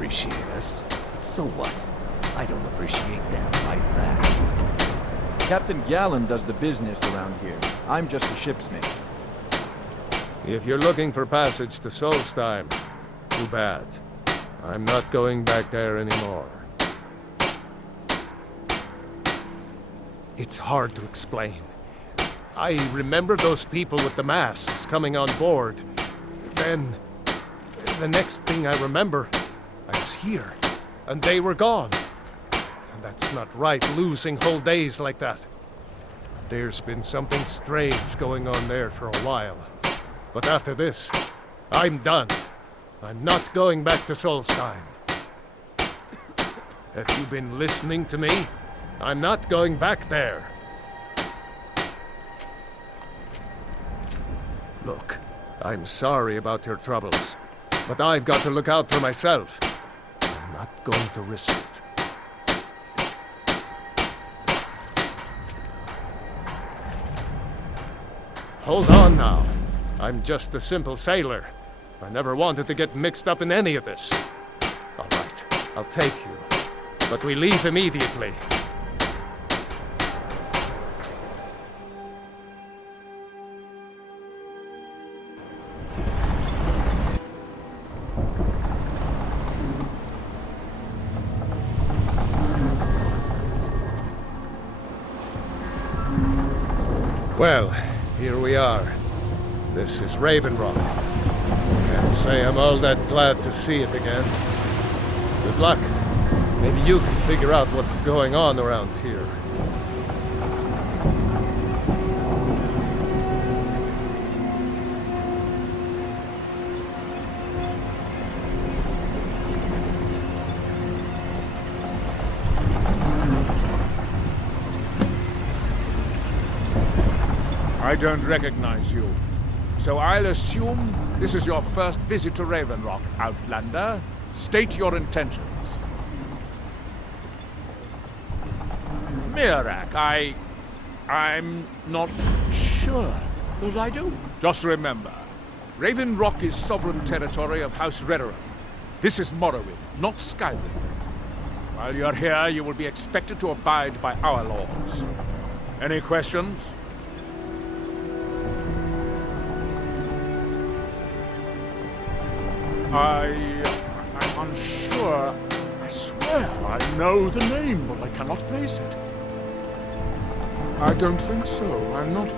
appreciate us. But so what? I don't appreciate them right back. Captain Gallen does the business around here. I'm just a shipsmate. If you're looking for passage to Solstheim, too bad. I'm not going back there anymore. It's hard to explain. I remember those people with the masks coming on board. Then, the next thing I remember, I was here, and they were gone. And that's not right, losing whole days like that. There's been something strange going on there for a while. But after this, I'm done. I'm not going back to Solstheim. Have you been listening to me? I'm not going back there. Look, I'm sorry about your troubles, but I've got to look out for myself. I'm not going to risk it. Hold on now. I'm just a simple sailor. I never wanted to get mixed up in any of this. All right, I'll take you. But we leave immediately. Well, here we are. This is Raven Rock. Can't say I'm all that glad to see it again. Good luck. Maybe you can figure out what's going on around here. I don't recognize you. So I'll assume this is your first visit to Raven Rock, Outlander. State your intentions. Mirak, I'm not sure that I do. Just remember, Raven Rock is sovereign territory of House Redoran. This is Morrowind, not Skyrim. While you're here, you will be expected to abide by our laws. Any questions? I'm unsure. I swear I know the name, but I cannot place it. I don't think so. I'm not...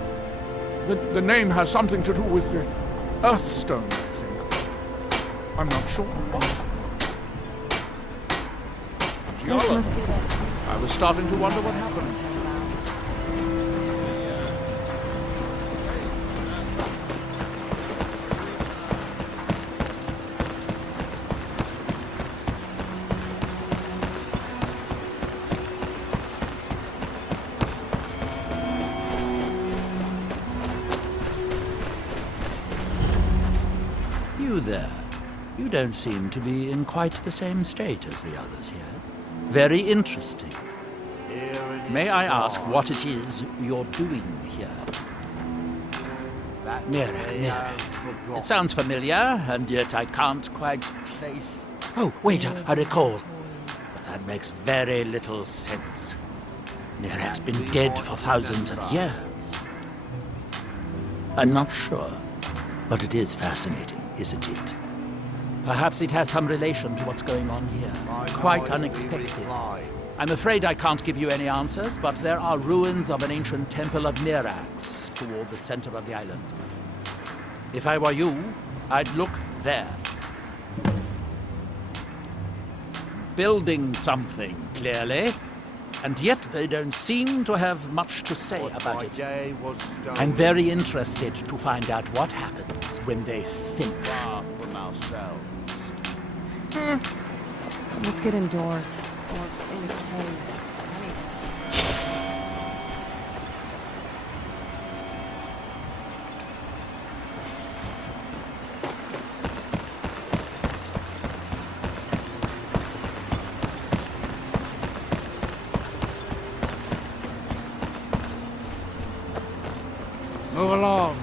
The name has something to do with the Earthstone, I think. I'm not sure what. This must be it. I was starting to wonder what happened. You there. You don't seem to be in quite the same state as the others here. Very interesting. May I ask what it is you're doing here? Mirak. It sounds familiar, and yet I can't quite place... Oh, wait, I recall. But that makes very little sense. Mirak's been dead for thousands of years. I'm not sure, but it is fascinating, isn't it? Perhaps it has some relation to what's going on here. Quite unexpected. I'm afraid I can't give you any answers, but there are ruins of an ancient temple of Mirax toward the center of the island. If I were you, I'd look there. Building something, clearly. And yet they don't seem to have much to say about it. I'm very interested to find out what happens when they finish. Far from ourselves. Let's get indoors. Or in a cave. Move along.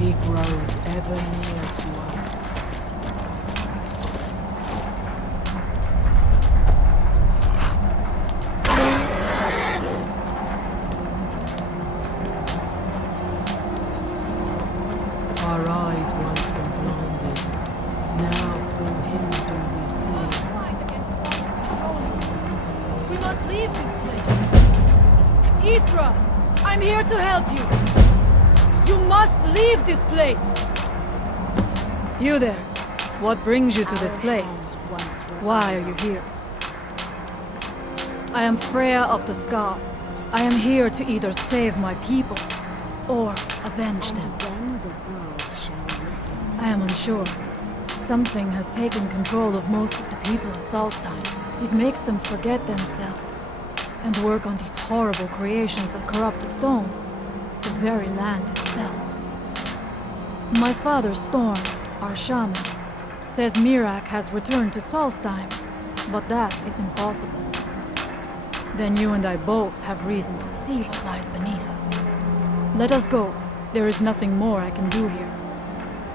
He grows ever near to us. Our eyes once were blinded. Now through him do we see. We must leave this place. Isra, I'm here to help you. You must leave this place. You there. What brings you to this place? Why are you here? I am Freya of the Scar. I am here to either save my people or avenge them. I am unsure. Something has taken control of most of the people of Solstheim. It makes them forget themselves and work on these horrible creations that corrupt the stones, the very land itself. My father, Storm, our shaman, says Mirak has returned to Solstheim, but that is impossible. Then you and I both have reason to see what lies beneath us. Let us go. There is nothing more I can do here.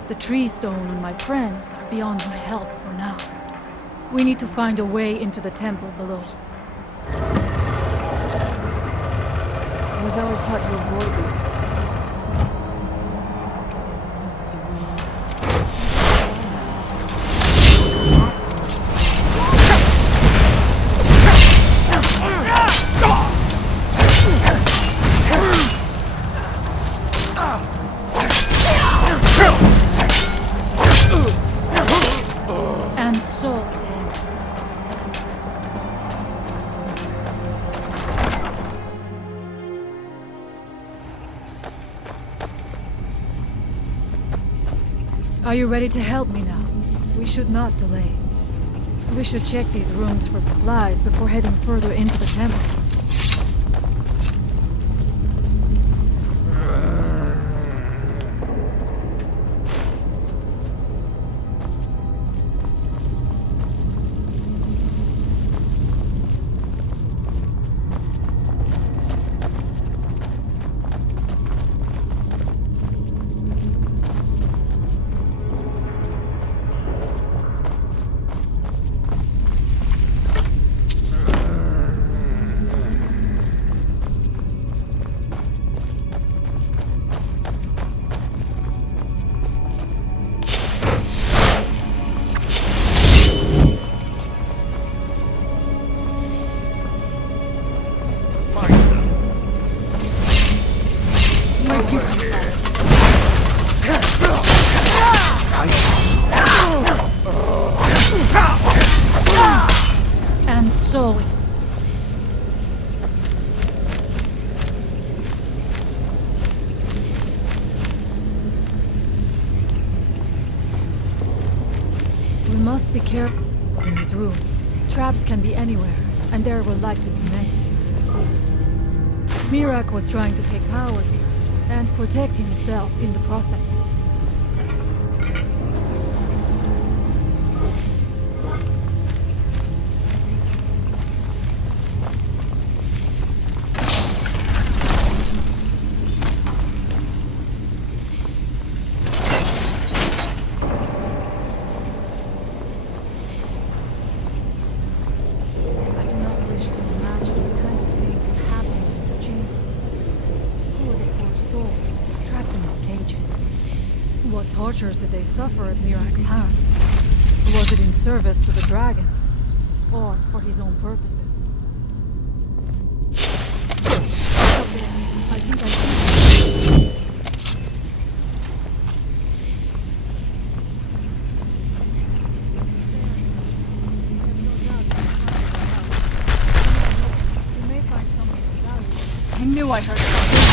The tree stone and my friends are beyond my help for now. We need to find a way into the temple below. I was always taught to avoid these. And so it ends. Are you ready to help me now? We should not delay. We should check these rooms for supplies before heading further into the temple. And so it... We must be careful in these rooms. Traps can be anywhere, and there will likely be many. Mirak was trying to take power here, and protect himself in the process. I do not wish to imagine the kinds of things that happen in this chamber. Who are the poor souls trapped in these cages? What tortures did they suffer at Mirak's hands? Was it in service to the dragons, or for his own purposes? Up there. I think I see. We may find something of value. I knew I heard something.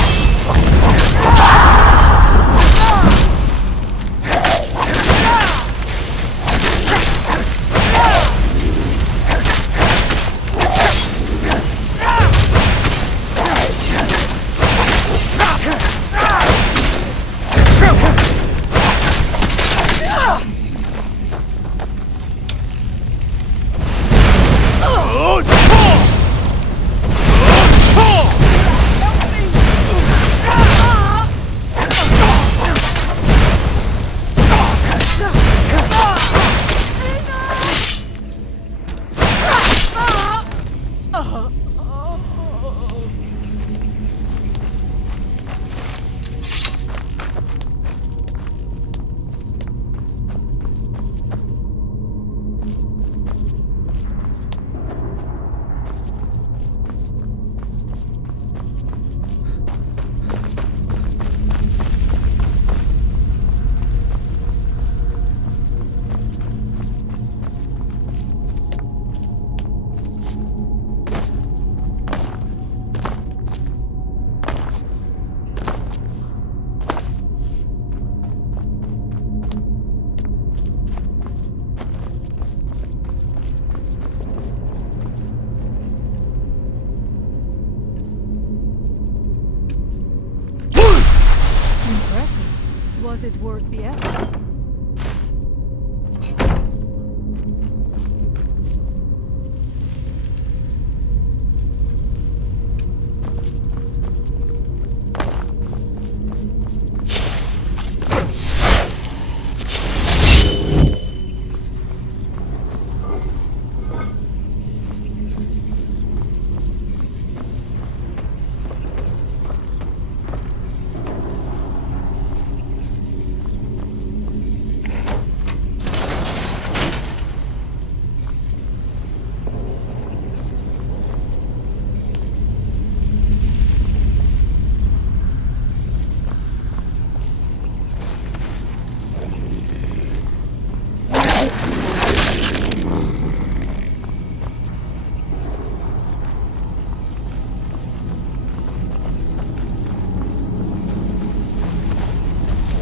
Was it worth the effort?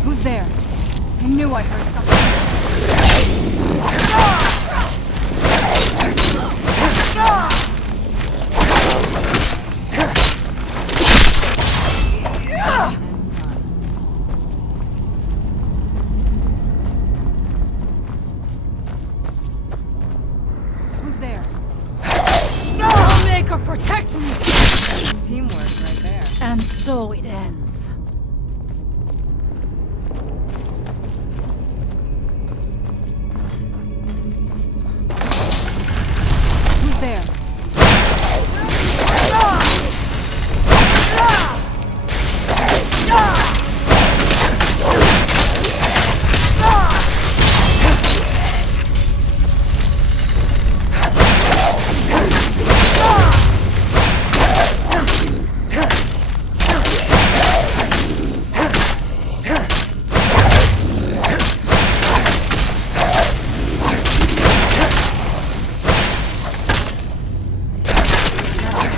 Who's there? I knew I heard something. Who's there? I'll make her protect me! Teamwork right there. And so it ends. Who's there?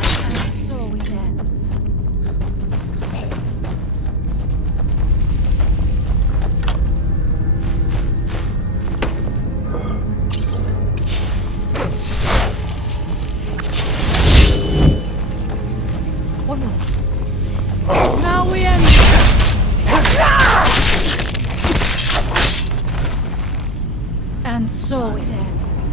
And so it ends. What was it? Now we end. And so it ends.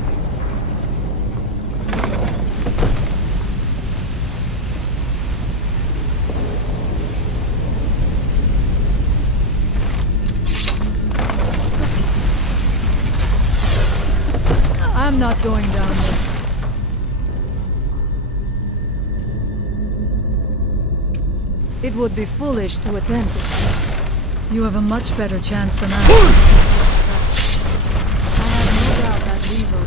I'm not going down there. It would be foolish to attempt it. You have a much better chance than I. I have no doubt that lever.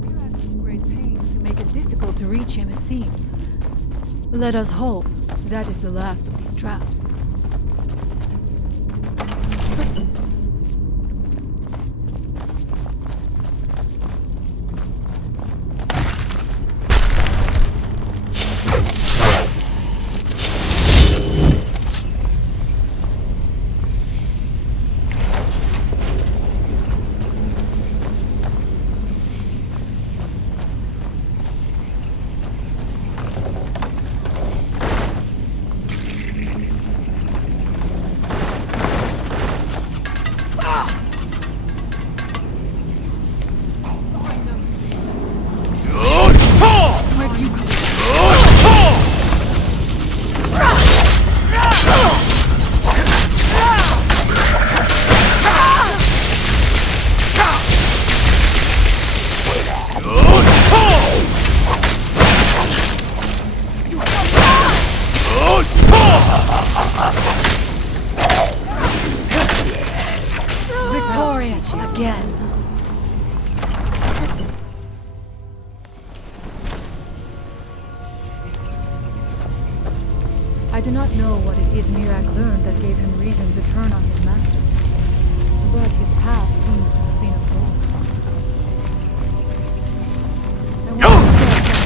We're at great pains to make it difficult to reach him, it seems. Let us hope that is the last of these traps. Where'd you come from? Victorious again. I do not know what it is Mirak learned that gave him reason to turn on his master, but his path seems to have been a road. I wonder if there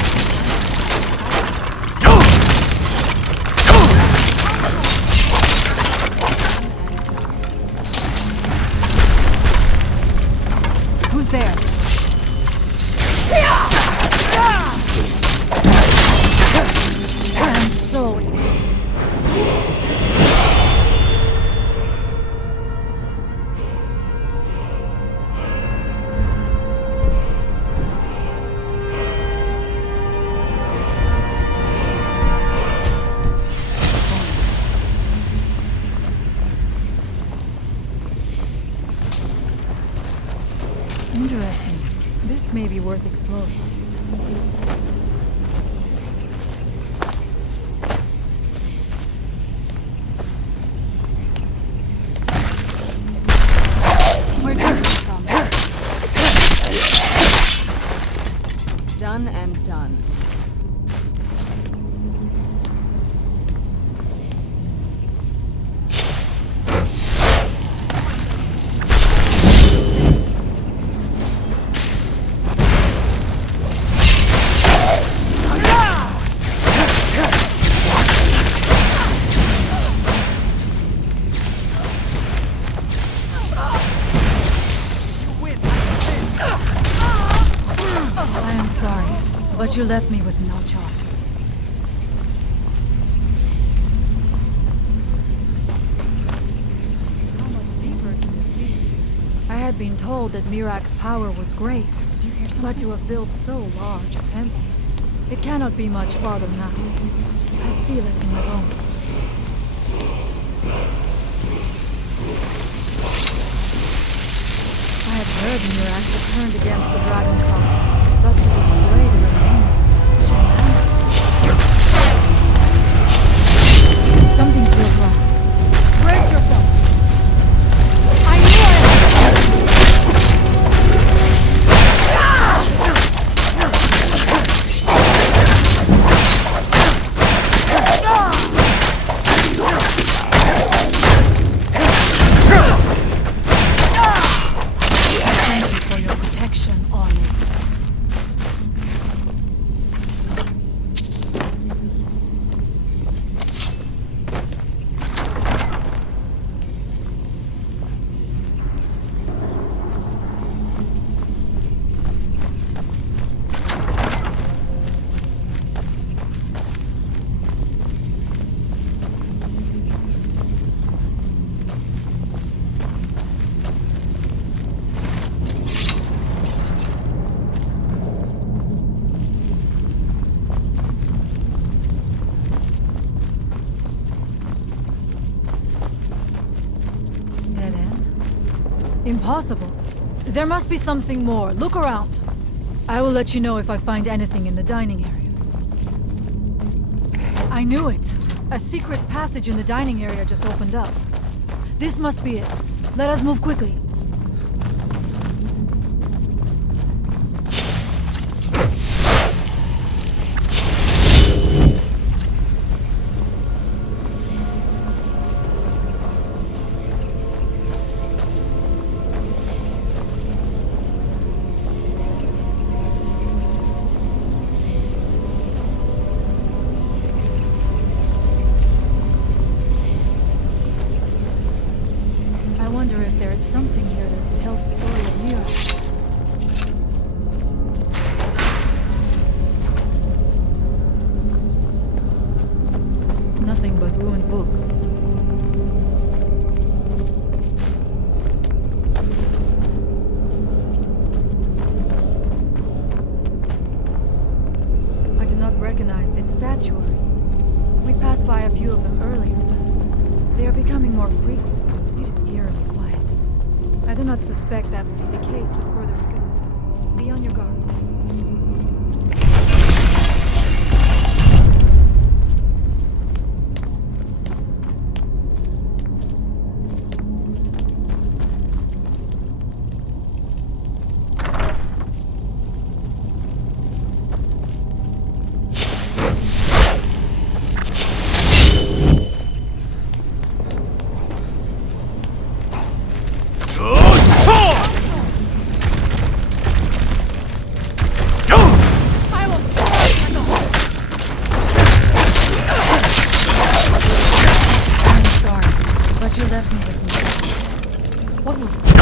Interesting. This may be worth exploring. Where did you come from? Done and done. I am sorry, but you left me with no choice. How much deeper can this be? I had been told that Mirak's power was great, but to have built so large a temple, it cannot be much farther now. I feel it in my bones. I have heard Mirak had turned against the dragon cult, but to display the remains in such a manner. Something feels wrong. Brace yourself! I knew Thank you for your protection, Arnie. Dead end? Impossible. There must be something more. Look around. I will let you know if I find anything in the dining area. I knew it. A secret passage in the dining area just opened up. This must be it. Let us move quickly. I wonder if there is something here that tells the story of Mira. Nothing but ruined books. I do not recognize this statuary. We passed by a few of them earlier, but they are becoming more frequent. It is eerily quiet. I do not suspect that will be the case the further we go. Be on your guard. You left me with me. What was that?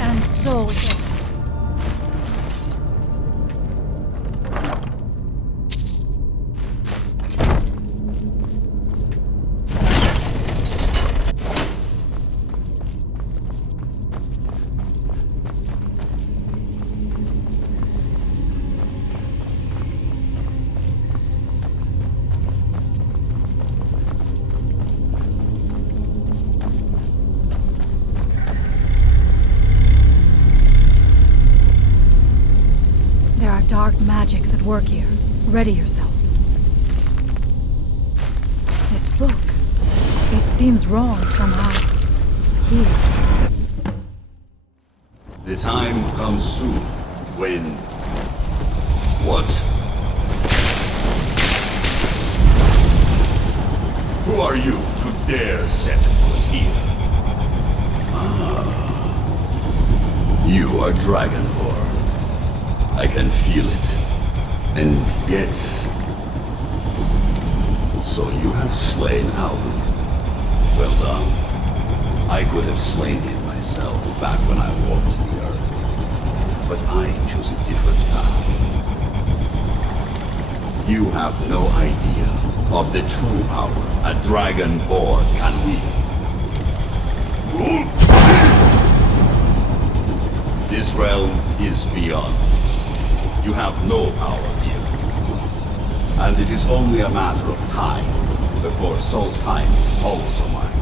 And so is it. dark magics at work here. Ready yourself. This book. It seems wrong somehow. Here. The time comes soon when... What? Who are you to dare set foot here? You are Dragonborn. I can feel it. And yet... So you have slain Alvin. Well done. I could have slain him myself back when I walked the earth. But I chose a different path. You have no idea of the true power a Dragonborn can wield. This realm is beyond. You have no power here. And it is only a matter of time before Solstheim is also mine.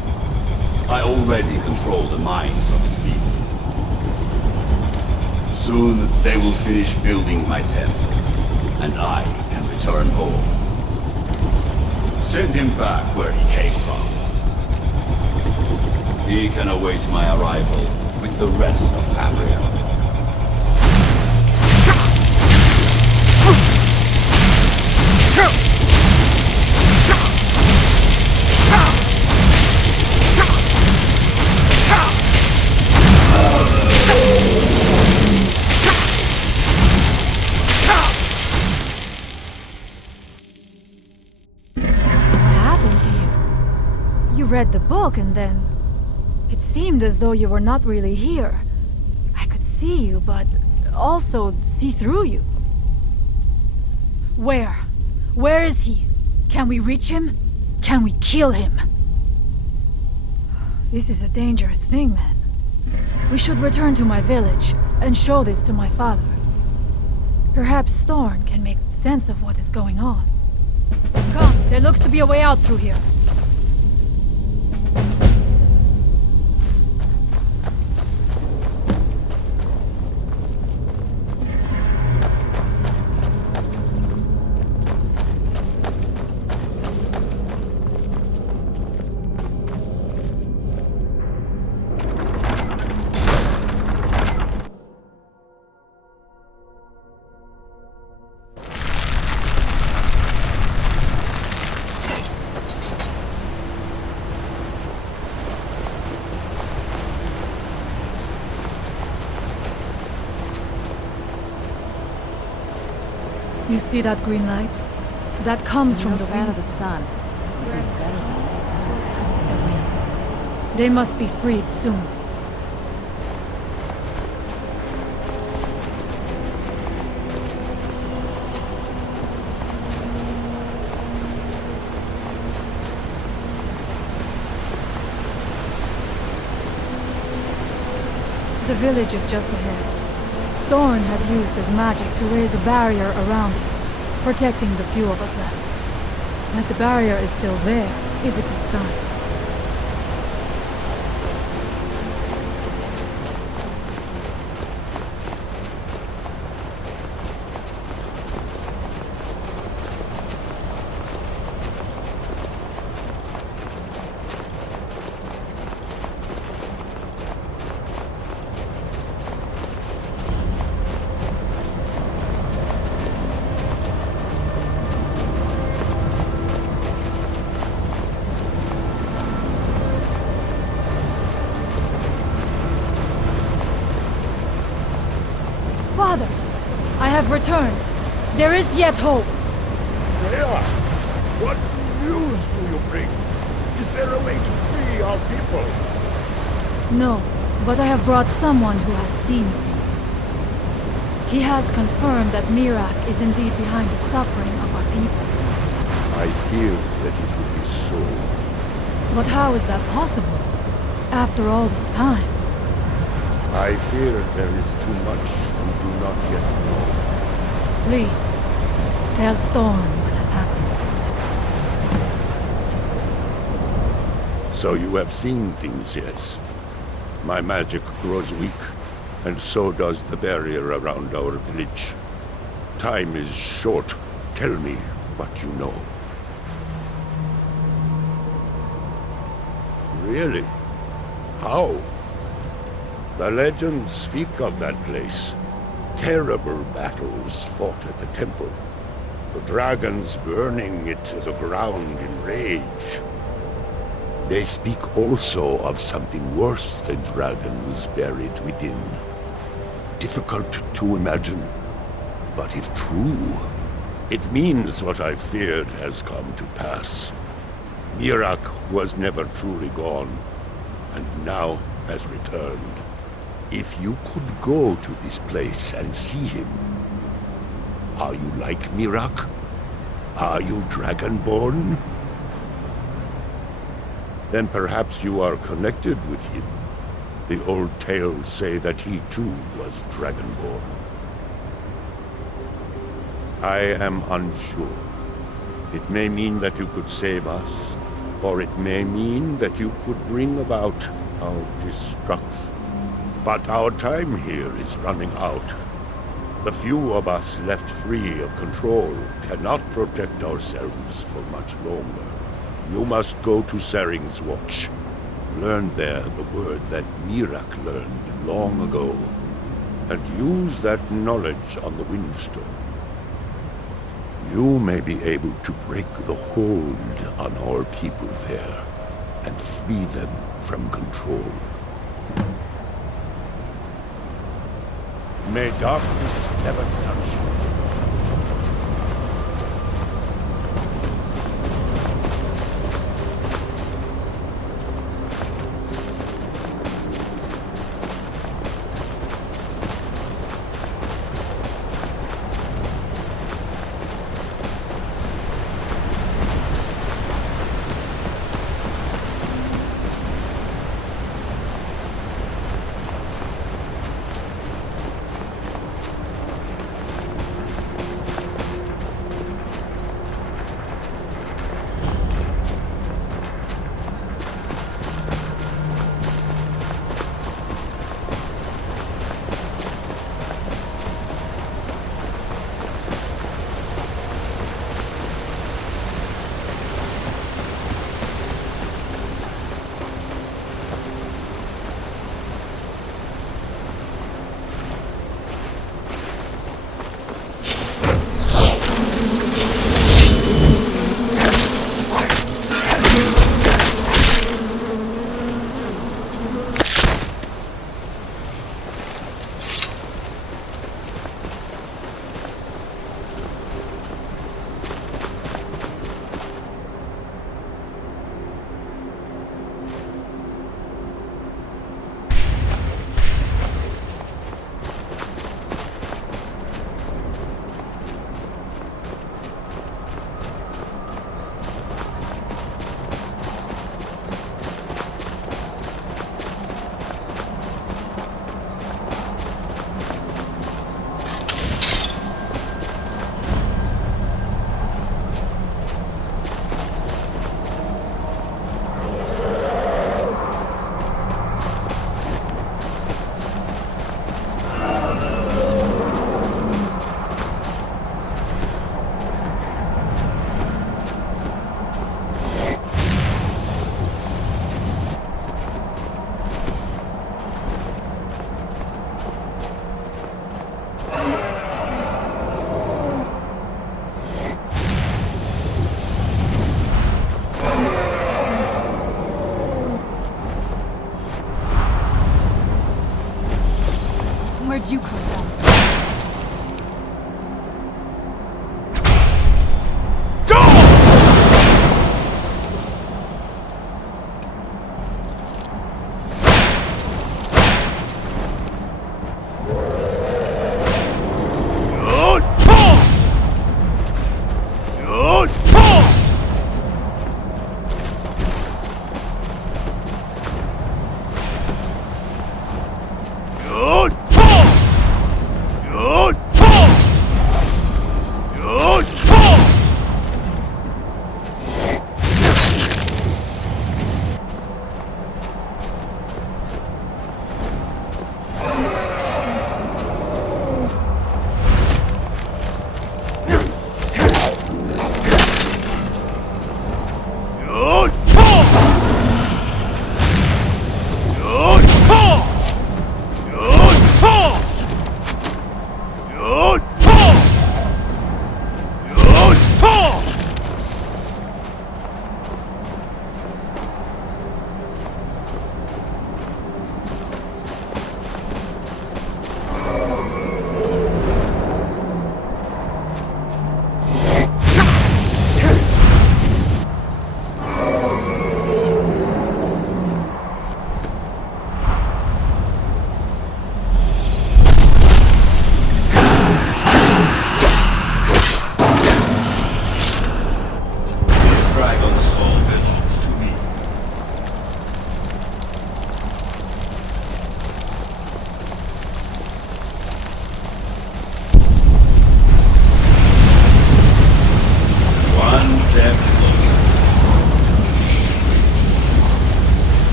I already control the minds of its people. Soon they will finish building my temple, and I can return home. Send him back where he came from. He can await my arrival with the rest of Cambria. Read the book and then... It seemed as though you were not really here. I could see you, but also see through you. Where? Where is he? Can we reach him? Can we kill him? This is a dangerous thing then. We should return to my village and show this to my father. Perhaps Storn can make sense of what is going on. Come, there looks to be a way out through here. You see that green light? That comes from the fan wind. of the sun. It'd be better than this. It's the wind. They must be freed soon. The village is just ahead. Storn has used his magic to raise a barrier around it, protecting the few of us left. That the barrier is still there is a good sign. Father, I have returned. There is yet hope. Freya, what news do you bring? Is there a way to free our people? No, but I have brought someone who has seen things. He has confirmed that Mirak is indeed behind the suffering of our people. I feared that it would be so. But how is that possible? After all this time? I fear there is too much we do not yet know. Please, tell Storm what has happened. So you have seen things, yes? My magic grows weak, and so does the barrier around our village. time is short. Tell me what you know. Really? How? The legends speak of that place. Terrible battles fought at the temple. The dragons burning it to the ground in rage. They speak also of something worse than dragons buried within. Difficult to imagine, but if true, it means what I feared has come to pass. Mirak was never truly gone, and now has returned. If you could go to this place and see him, are you like Mirak? Are you Dragonborn? Then perhaps you are connected with him. The old tales say that he too was Dragonborn. I am unsure. It may mean that you could save us, or it may mean that you could bring about our destruction. But our time here is running out. The few of us left free of control cannot protect ourselves for much longer. You must go to Saring's Watch. Learn there the word that Mirak learned long ago, and use that knowledge on the Windstone. You may be able to break the hold on our people there, and free them from control. May darkness never touch you. Where'd you come from?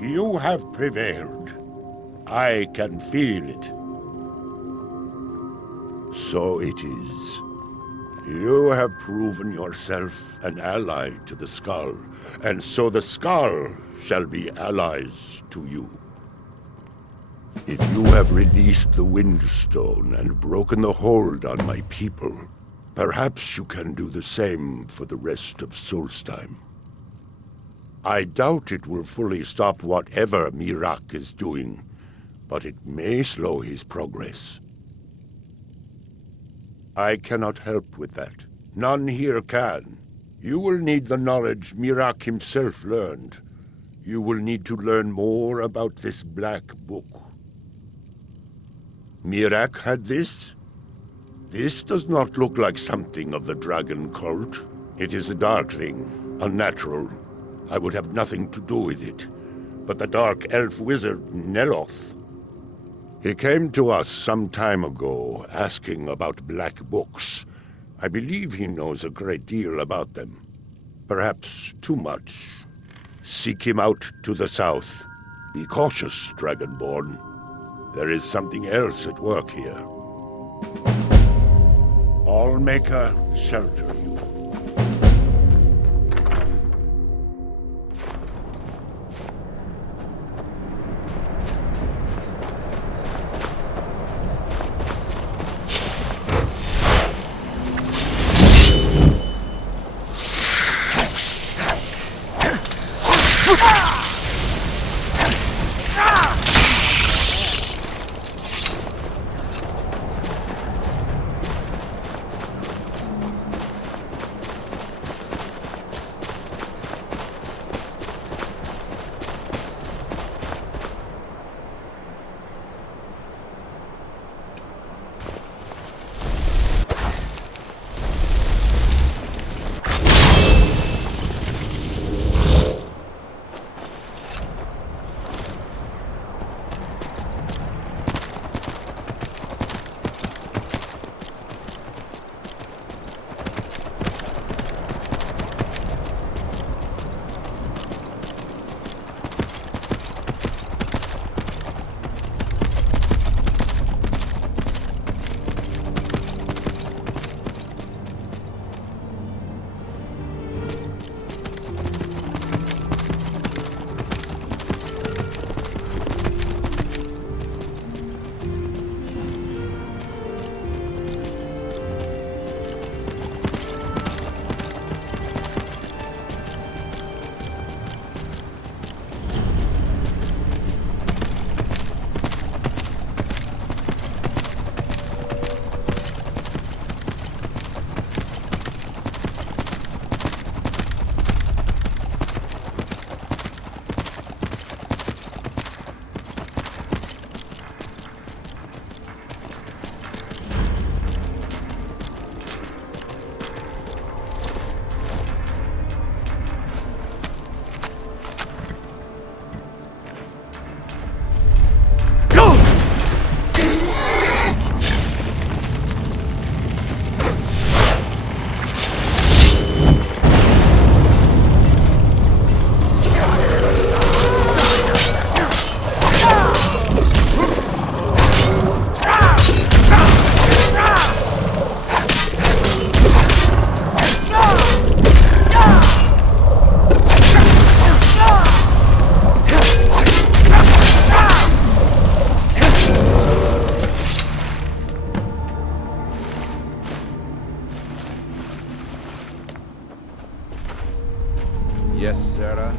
You have prevailed. I can feel it. So it is. You have proven yourself an ally to the Skull, and so the Skull shall be allies to you. If you have released the Windstone and broken the hold on my people, perhaps you can do the same for the rest of Solstheim. I doubt it will fully stop whatever Miraak is doing, but it may slow his progress. I cannot help with that. None here can. You will need the knowledge Miraak himself learned. You will need to learn more about this Black Book. Miraak had this? This does not look like something of the dragon cult. It is a dark thing, unnatural. I would have nothing to do with it. But the dark elf wizard, Neloth, he came to us some time ago, asking about black books. I believe he knows a great deal about them. Perhaps too much. Seek him out to the south. Be cautious, Dragonborn. There is something else at work here. Allmaker, shelter you. Yes, Sarah?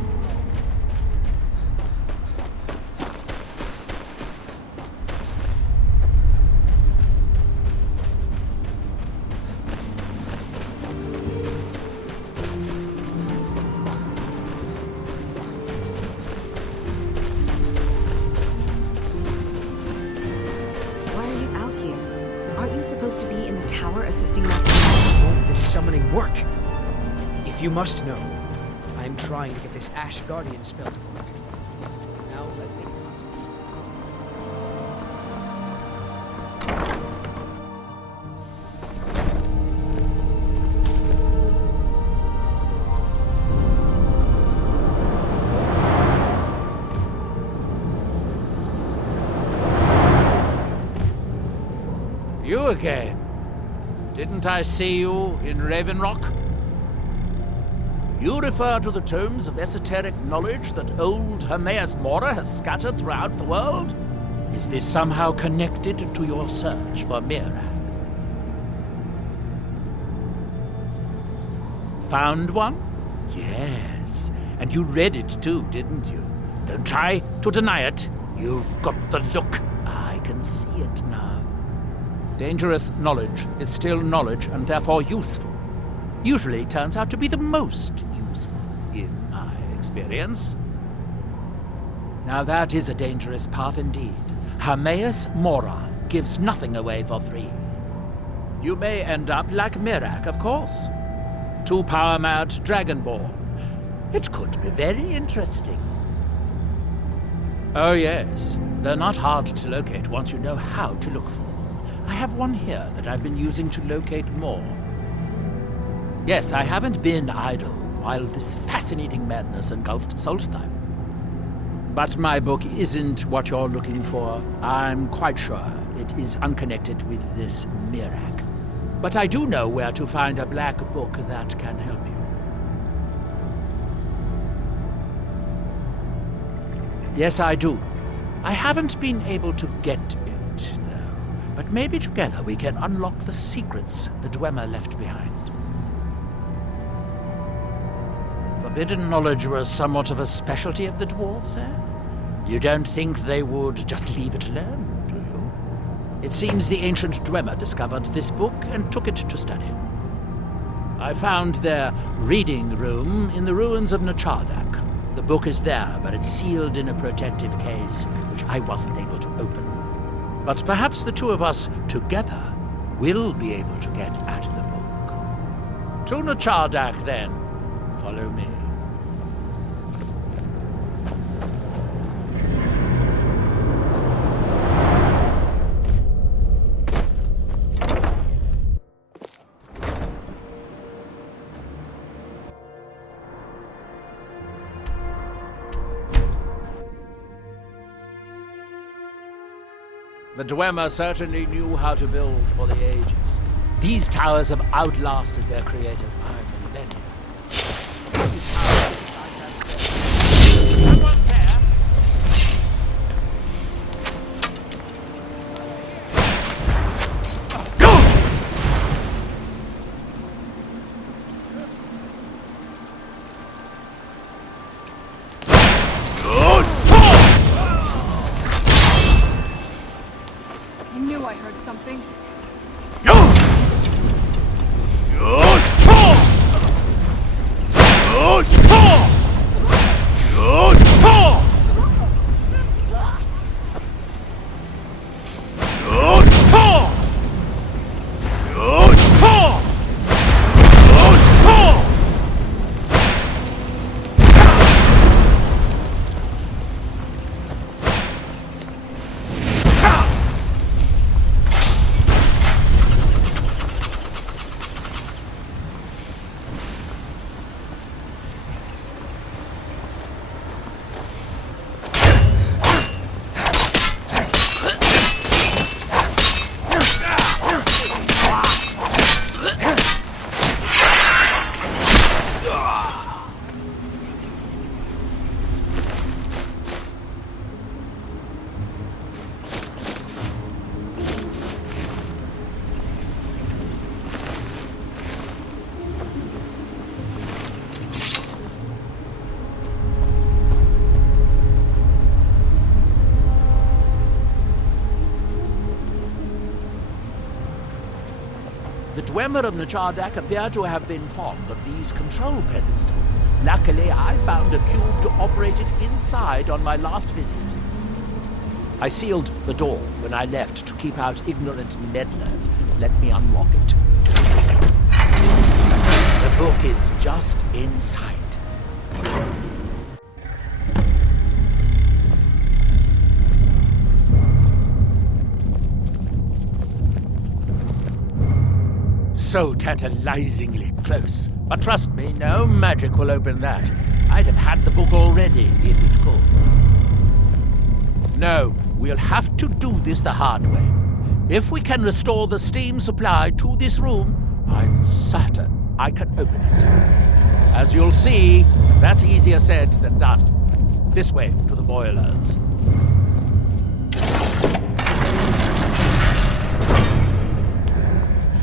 Why are you out here? Aren't you supposed to be in the tower assisting Master? Won't this summoning work? If you must know, I'm trying to get this Ash Guardian spell to work. Now let me concentrate. you again. Didn't I see you in Raven Rock? You refer to the tomes of esoteric knowledge that old Hermaeus Mora has scattered throughout the world? Is this somehow connected to your search for Mira? Found one? Yes. And you read it too, didn't you? Don't try to deny it. You've got the look. I can see it now. Dangerous knowledge is still knowledge and therefore useful. Usually turns out to be the most useful, in my experience. Now that is a dangerous path indeed. Hermaeus Mora gives nothing away for free. You may end up like Mirak, of course. Too power-mad Dragonborn. It could be very interesting. Oh yes, they're not hard to locate once you know how to look for them. I have one here that I've been using to locate more. Yes, I haven't been idle while this fascinating madness engulfed Solstheim. But my book isn't what you're looking for. I'm quite sure it is unconnected with this Mirak. But I do know where to find a black book that can help you. Yes, I do. I haven't been able to get it, though. But maybe together we can unlock the secrets the Dwemer left behind. Forbidden knowledge was somewhat of a specialty of the dwarves, eh? You don't think they would just leave it alone, do you? It seems the ancient Dwemer discovered this book and took it to study. I found their reading room in the ruins of Nachardak. The book is there, but it's sealed in a protective case, which I wasn't able to open. But perhaps the two of us, together, will be able to get at the book. To Nachardak, then. Follow me. The Dwemer certainly knew how to build for the ages. These towers have outlasted their creators by millennia. Someone there? I heard something. The Dwemer of Nachardak appear to have been fond of these control pedestals. Luckily, I found a cube to operate it inside on my last visit. I sealed the door when I left to keep out ignorant meddlers. Let me unlock it. The book is just inside. So tantalizingly close. But trust me, no magic will open that. I'd have had the book already, if it could. No, we'll have to do this the hard way. If we can restore the steam supply to this room, I'm certain I can open it. As you'll see, that's easier said than done. This way to the boilers.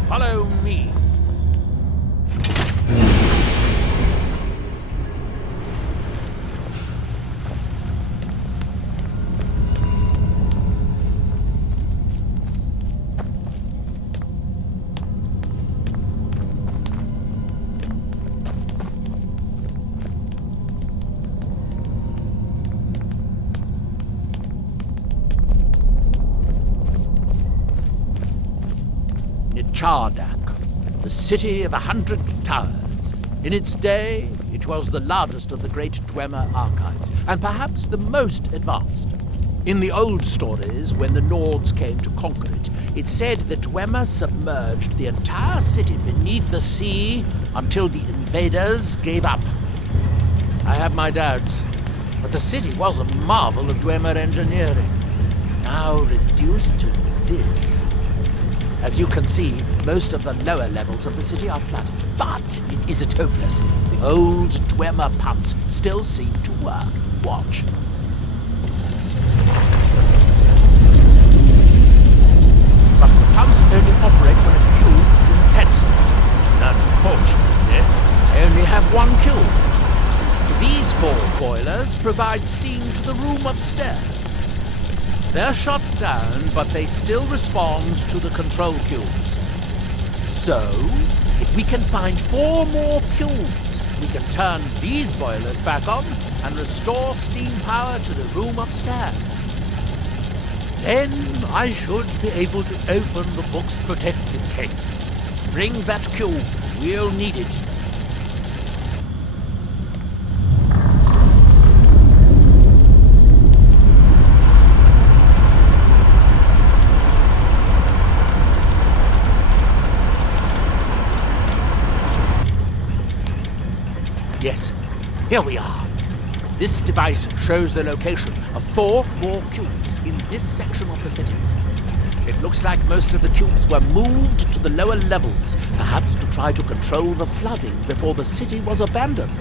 Follow me. Chardak, the city of 100 towers. In its day, it was the largest of the great Dwemer archives, and perhaps the most advanced. In the old stories, when the Nords came to conquer it, it's said that Dwemer submerged the entire city beneath the sea until the invaders gave up. I have my doubts, but the city was a marvel of Dwemer engineering, now reduced to this. As you can see, most of the lower levels of the city are flooded, but it isn't hopeless. The old Dwemer pumps still seem to work. Watch. But the pumps only operate when a cube is in the pedestal. And unfortunately, I only have one cube. These 4 boilers provide steam to the room upstairs. They're shut down, but they still respond to the control cubes. So, if we can find 4 more cubes, we can turn these boilers back on and restore steam power to the room upstairs. Then I should be able to open the book's protected case. Bring that cube. We'll need it. Yes, here we are. This device shows the location of 4 more cubes in this section of the city. It looks like most of the cubes were moved to the lower levels, perhaps to try to control the flooding before the city was abandoned.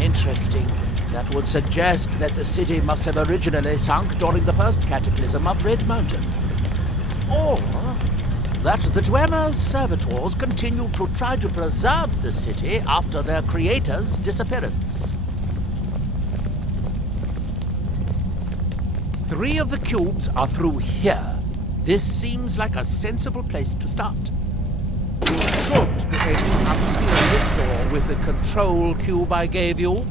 Interesting. That would suggest that the city must have originally sunk during the first cataclysm of Red Mountain. Or that the Dwemer's servitors continued to try to preserve the city after their creator's disappearance. 3 of the cubes are through here. This seems like a sensible place to start. You should be able to unseal this door with the control cube I gave you.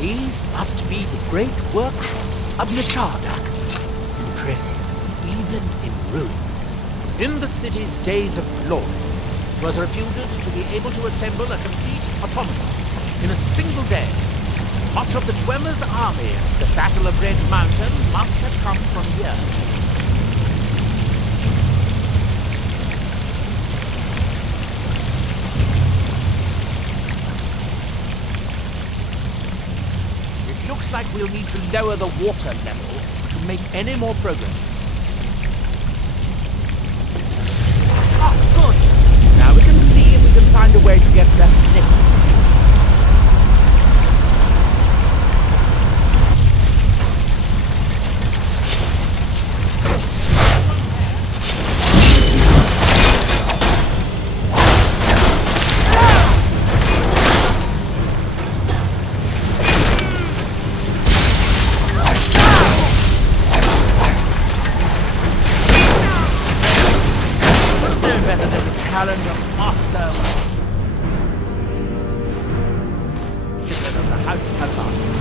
These must be the great workshops of Chardak. Impressive, even in ruins. In the city's days of glory, it was reputed to be able to assemble a complete automaton in a single day. Much of the Dwemer's army at the Battle of Red Mountain must have come from here. Looks like we'll need to lower the water level to make any more progress. Ah, good! Now we can see if we can find a way to get there next. Calendar master. just alive.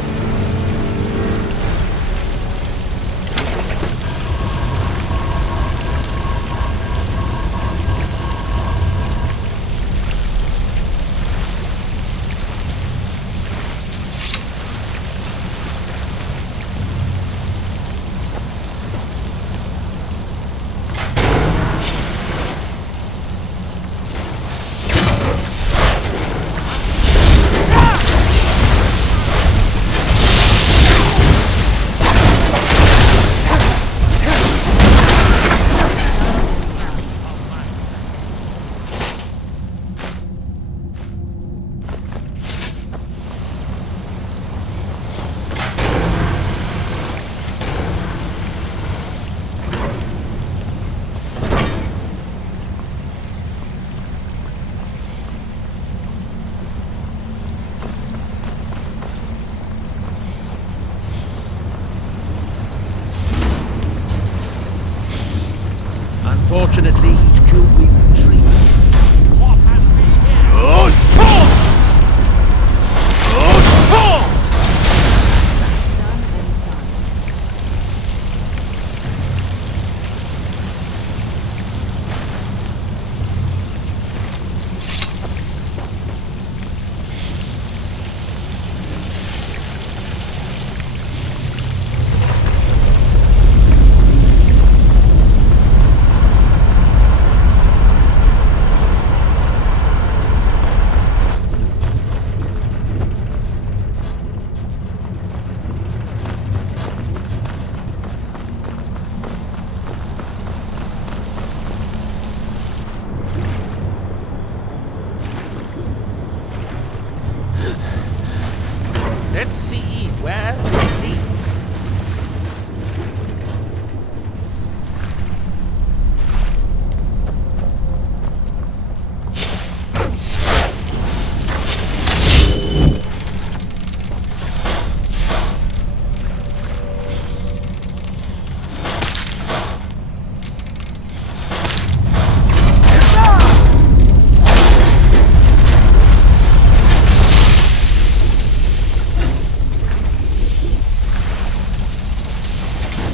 Unfortunately, he killed me with trees. What has me here?